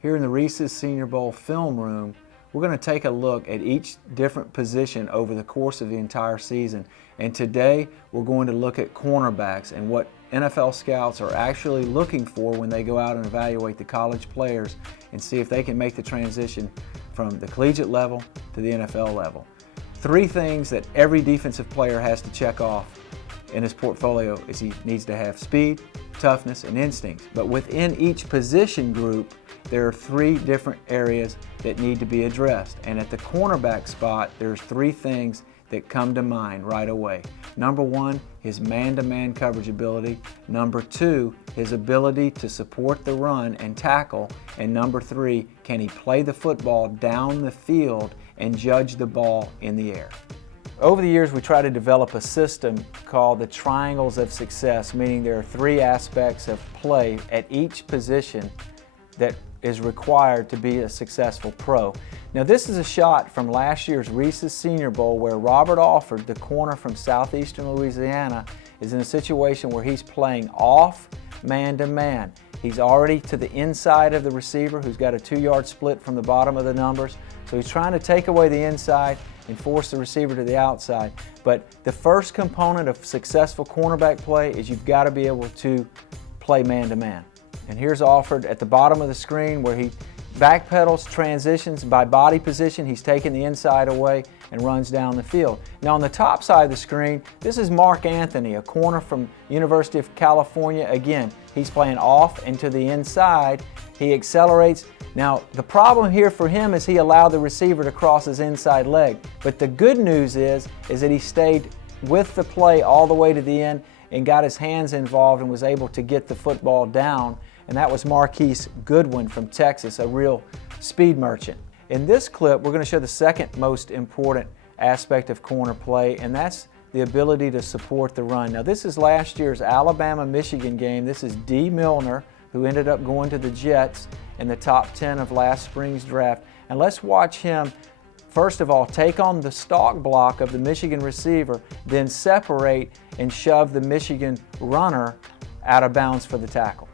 Here in the Reese's Senior Bowl film room, we're going to take a look at each different position over the course of the entire season. And today we're going to look at cornerbacks and what NFL scouts are actually looking for when they go out and evaluate the college players and see if they can make the transition from the collegiate level to the NFL level. Three things that every defensive player has to check off in his portfolio is he needs to have speed, toughness, and instincts. But within each position group, there are three different areas that need to be addressed. And at the cornerback spot, there's three things that come to mind right away. Number one, his man-to-man coverage ability. Number two, his ability to support the run and tackle. And number three, can he play the football down the field and judge the ball in the air? Over the years, we try to develop a system called the triangles of success, meaning there are three aspects of play at each position that is required to be a successful pro. Now, this is a shot from last year's Reese's Senior Bowl where Robert Alford, the corner from southeastern Louisiana, is in a situation where he's playing off man-to-man. He's already to the inside of the receiver, who's got a 2-yard split from the bottom of the numbers. So he's trying to take away the inside and force the receiver to the outside. But the first component of successful cornerback play is you've got to be able to play man-to-man. And here's Alford at the bottom of the screen where he backpedals, transitions by body position. He's taking the inside away and runs down the field. Now on the top side of the screen, this is Mark Anthony, a corner from University of California. Again, he's playing off and to the inside. He accelerates. Now the problem here for him is he allowed the receiver to cross his inside leg. But the good news is that he stayed with the play all the way to the end and got his hands involved and was able to get the football down. And that was Marquise Goodwin from Texas, a real speed merchant. In this clip, we're going to show the second most important aspect of corner play, and that's the ability to support the run. Now, this is last year's Alabama-Michigan game. This is D. Milner, who ended up going to the Jets in the top 10 of last spring's draft. And let's watch him, first of all, take on the stalk block of the Michigan receiver, then separate and shove the Michigan runner out of bounds for the tackle.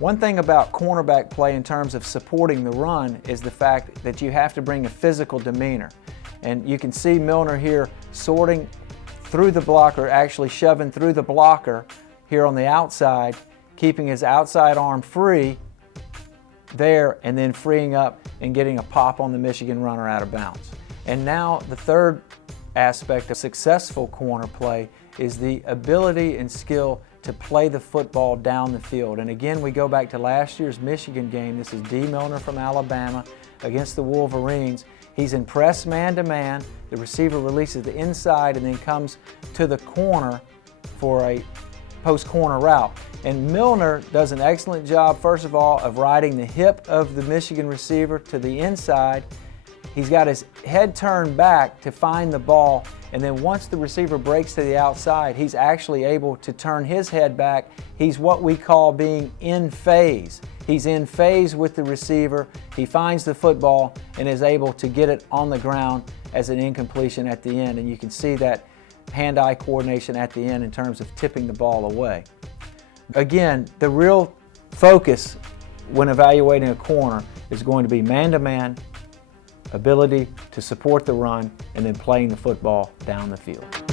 One thing about cornerback play in terms of supporting the run is the fact that you have to bring a physical demeanor. And you can see Milner here sorting through the blocker, actually shoving through the blocker here on the outside, keeping his outside arm free there and then freeing up and getting a pop on the Michigan runner out of bounds. And now the third aspect of successful corner play is the ability and skill to play the football down the field. And again, we go back to last year's Michigan game. This is D. Milner from Alabama against the Wolverines. He's in press man-to-man. The receiver releases the inside and then comes to the corner for a post-corner route. And Milner does an excellent job, first of all, of riding the hip of the Michigan receiver to the inside. He's got his head turned back to find the ball, and then once the receiver breaks to the outside, he's actually able to turn his head back. He's what we call being in phase. He's in phase with the receiver. He finds the football and is able to get it on the ground as an incompletion at the end. And you can see that hand-eye coordination at the end in terms of tipping the ball away. Again, the real focus when evaluating a corner is going to be man-to-man, ability to support the run, and then playing the football down the field.